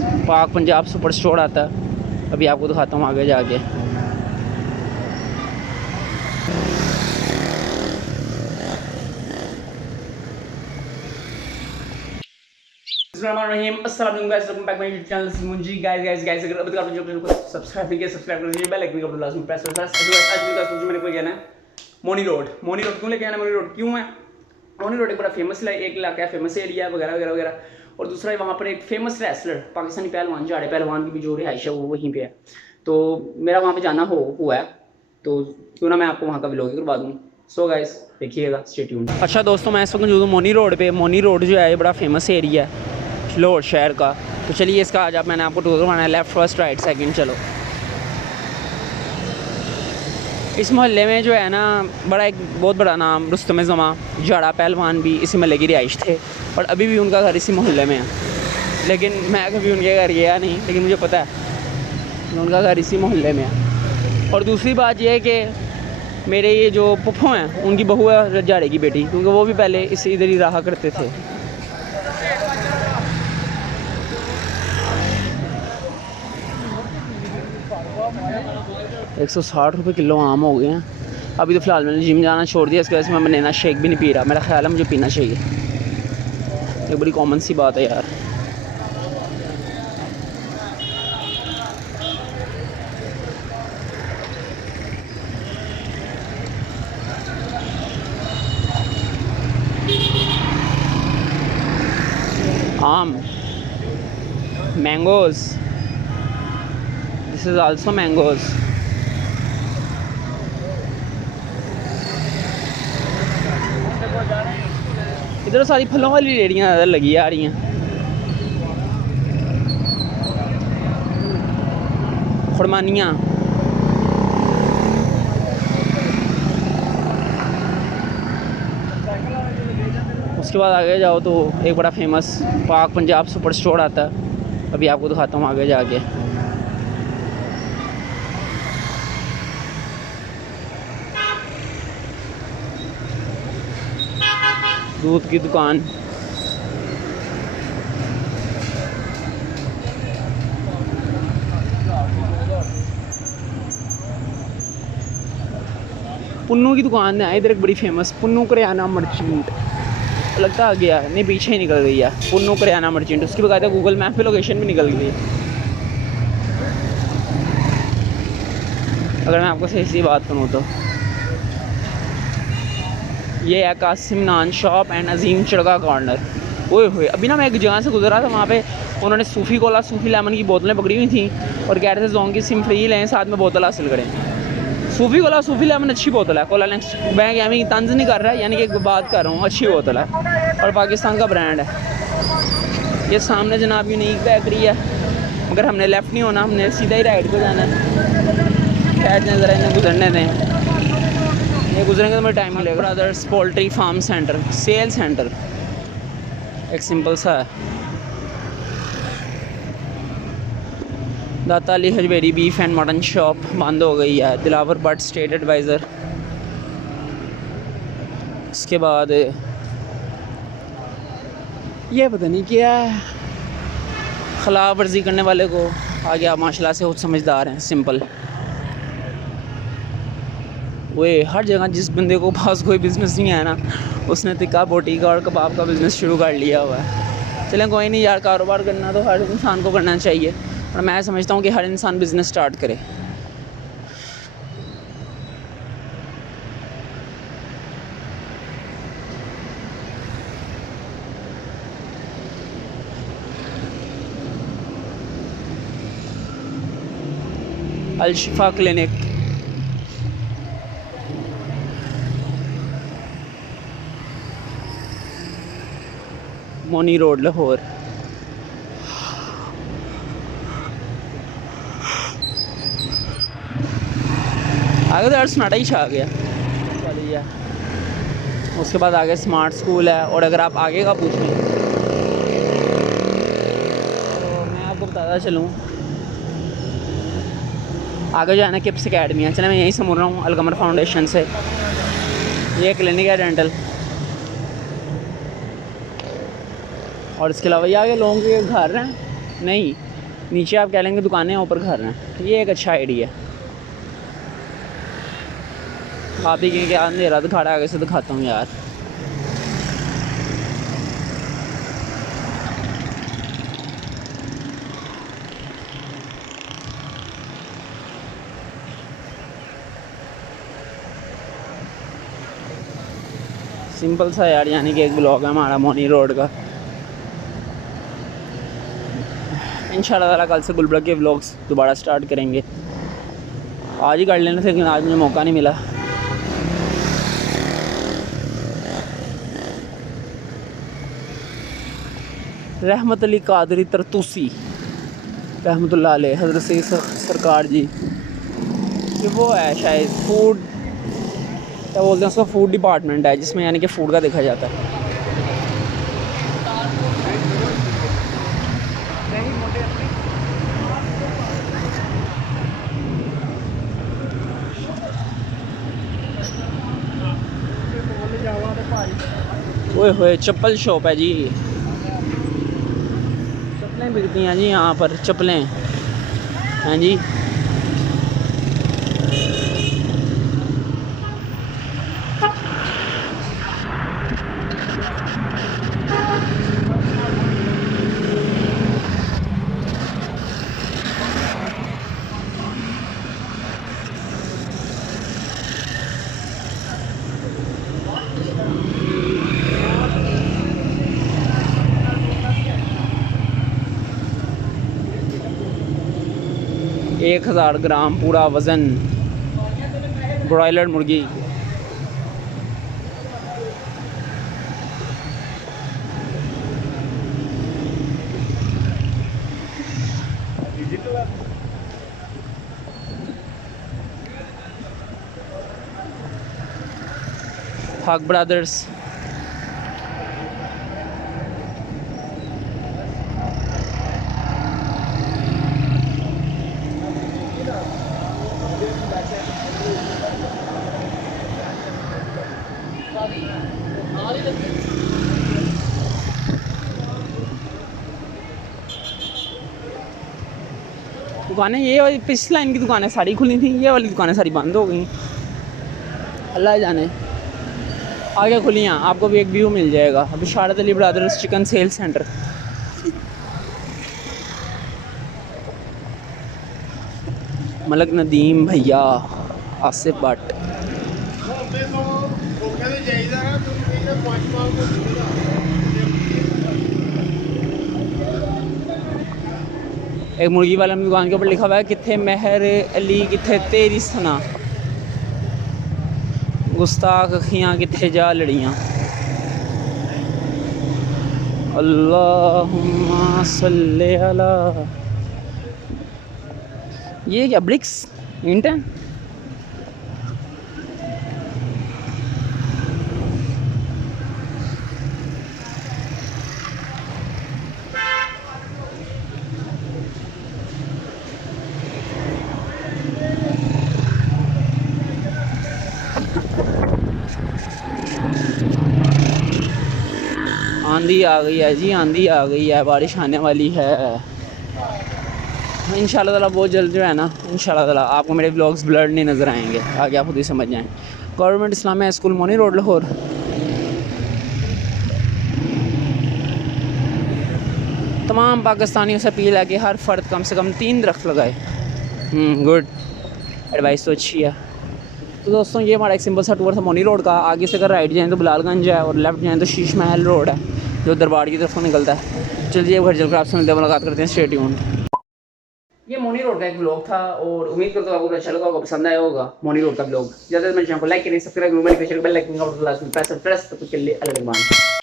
पाक Punjab super store आता है। अभी आपको दिखाता हूँ आगे जाके। अस्सलाम guys, welcome back my YouTube channel मुंजी। गाइस अगर अभी तक आपने चैनल को सब्सक्राइब नहीं किया, सब्सक्राइब कर लीजिए, बेल आइकन को लाजमी प्रेस करें। आज मैंने कोई कहना है मोनी रोड क्यों लेके आना, मोनी रोड क्यों है? मोनी रोड एक बड़ा फेमस एक इलाका है, फेमस एरिया वगैरह वगैरह वगैरह। और दूसरा वहाँ पर एक फेमस रेसलर पाकिस्तानी पहलवान जाड़े पहलवान की भी जो रिहाइश है वो वहीं पे है। तो मेरा वहाँ पे जाना हुआ है, तो क्यों ना मैं आपको वहाँ का व्लॉग करवा दूँ। सो गाइस देखिएगा, स्टे ट्यून्ड। अच्छा दोस्तों, मैं इस वक्त मौजूद हूँ मोनी रोड पे। मोनी रोड जो है ये बड़ा फेमस एरिया है लाहौर शहर का। तो चलिए इसका आज मैंने आपको टूर करवाना है, लेफ्ट फर्स्ट राइट सेकंड। चलो, इस मोहल्ले में जो है ना एक बहुत बड़ा नाम रुस्तम ज़मा जाड़ा पहलवान भी इसी मोहल्ले की रिहाइश थे, और अभी भी उनका घर इसी मोहल्ले में है। लेकिन मैं कभी उनके घर गया नहीं, लेकिन मुझे पता है कि उनका घर इसी मोहल्ले में है। और दूसरी बात यह है कि मेरे ये जो पप्पू हैं उनकी बहू है जाड़े की बेटी, क्योंकि वो भी पहले इसी इधर ही रहा करते थे। 160 रुपये किलो आम हो गए हैं। अभी तो फ़िलहाल मैंने जिम जाना छोड़ दिया, इसकी वजह से मैं बनाना शेक भी नहीं पी रहा। मेरा ख्याल है मुझे पीना चाहिए, एक बड़ी कॉमन सी बात है यार। आम, mangoes, this is also mangoes. इधर सारी फलों वाली रेहड़ियाँ ज़्यादा लगी आ रही हैं। खुरमानियाँ, उसके बाद आगे जाओ तो एक बड़ा फेमस पाक पंजाब सुपर स्टोर आता है। अभी आपको दिखाता हूँ आगे जाके। दूध की दुकान, पुन्नू की दुकान है इधर एक बड़ी फेमस, पुन्नू करियाना मर्चेंट। लगता आ गया नहीं, पीछे ही निकल गई है पुन्नू करियाना मर्चेंट। उसकी बकायदा गूगल मैप पे लोकेशन भी निकल गई। अगर मैं आपको सही बात करूँ तो ये है कासिम नान शॉप एंड अजीम चड़गा कॉर्नर। ओए होए, अभी ना मैं एक जगह से गुजरा था, वहाँ पे उन्होंने सूफ़ी कोला सूफ़ी लेमन की बोतलें पकड़ी हुई थी और कह रहे थे जोंग की सिम फ्री लें, साथ में बोतल हासिल करें। सूफ़ी कोला सूफ़ी लेमन अच्छी बोतल है। कोला नेक्स्ट मैं यानी तंज नहीं कर रहा है, यानी कि बात कर रहा हूँ, अच्छी बोतल है और पाकिस्तान का ब्रांड है। ये सामने जनाब यूनिक बेकरी है, मगर हमने लेफ़्ट नहीं होना, हमने सीधा ही राइट को जाना है। खैर ज़रा इन्हें गुजरने दें, ये गुजरेंगे तो मुझे टाइम मिलेगा। Brothers poultry farm center, sale center एक सिंपल सा है। Data Ali Hajveri beef and mutton shop बंद हो गई है। Dilawar Bhatt state adviser. इसके बाद ये पता नहीं क्या है, खिलाफ वर्जी करने वाले को आ गया माशाल्लाह से खुद समझदार हैं। सिंपल वे हर जगह जिस बंदे को पास कोई बिज़नेस नहीं है ना, उसने टिक्का बोटी का और कबाब का बिज़नेस शुरू कर लिया हुआ है। चलें कोई नहीं यार, कारोबार करना तो हर इंसान को करना चाहिए, और मैं समझता हूँ कि हर इंसान बिज़नेस स्टार्ट करे। अल शिफा क्लिनिक, मोनी रोड लाहौर। आगे तो यार सन्नाटा ही छा गया। उसके बाद आगे स्मार्ट स्कूल है, और अगर आप आगे का पूछें तो मैं आपको बताता चलूँ, आगे जो है ना किप्स अकेडमी है। चले मैं यहीं से मुड़ रहा हूँ अलकमर फाउंडेशन से। ये क्लिनिक है डेंटल, और इसके अलावा ये आगे लोगों के घर हैं नहीं, नीचे आप कह लेंगे दुकानें, ऊपर घर हैं। ये एक अच्छा आइडिया। आप ही कहेंगे अंधेरा दिखा रहा है, आगे से दिखाता हूँ यार। सिंपल सा यार, यानी कि एक ब्लॉग है हमारा मोनी रोड का। इंशाल्लाह ताला कल से गुलबर्ग के व्लॉग्स दोबारा स्टार्ट करेंगे। आज ही कर लेने थे लेकिन आज मुझे मौका नहीं मिला। रहमत अली कादरी तरतूसी रहमतुल्लाह अलैह, हज़रत सईद सरकार जी। कि वो है शायद फूड, क्या बोलते हैं उसका, फूड डिपार्टमेंट है जिसमें यानी कि फ़ूड का देखा जाता है। ओए होए चप्पल शॉप है जी, चप्पलें बिकती हैं जी यहाँ पर, चप्पलें हैं जी। एक 1000 ग्राम पूरा वज़न ब्रॉयलर मुर्गी। हक ब्रदर्स, दुकानें ये वाली पिछली लाइन की दुकानें सारी खुली थी, ये वाली दुकानें सारी बंद हो गई। अल्लाह जाने आगे खुली हैं, आपको भी एक व्यू मिल जाएगा। अभी Sharad Ali brothers chicken sale centre. Malak Nadeem भैया, आसिफ भट्ट। एक मुर्गी वाला दुकान के ऊपर लिखा हुआ है किथे मेहर अली किथे तेरी सना, गुस्ताख अखियाँ किथे जा लड़ियाँ। अल्लाहुम्मा सल्ले अला। ये क्या ब्रिक्स ईंट है? आंधी आ गई है जी, आंधी आ गई है, बारिश आने वाली है। इंशाल्लाह ताला बहुत जल्द जो है ना, इंशाल्लाह ताला आपको मेरे व्लॉग्स ब्लर्ड नहीं नज़र आएंगे, आगे आप खुद ही समझ जाएँ। Government Islamia school Moni road Lahore. तमाम पाकिस्तानियों से अपील है कि हर फ़र्द कम से कम 3 दरख्त लगाए। गुड एडवाइस तो अच्छी है। तो दोस्तों ये हमारा एक सिंपल सा टूर था मोनी रोड का। आगे से अगर राइट जाएँ तो बिलालगंज है और लेफ़्ट जाएँ तो शीश महल रोड है जो दरबार की तरफ निकलता है। चलिए घर चलकर आपसे मिलते हैं, मुलाकात करते हैं। Stay tuned. ये मोनी रोड का एक ब्लॉग था और उम्मीद करता हूँ आपको अच्छा लगा होगा, पसंद आया होगा मोनी रोड का ब्लॉग। ज़्यादा मेरे चैनल को लाइक करें, सब्सक्राइब करें, बेल आइकन का बटन प्रेस तब तक के लिए अलग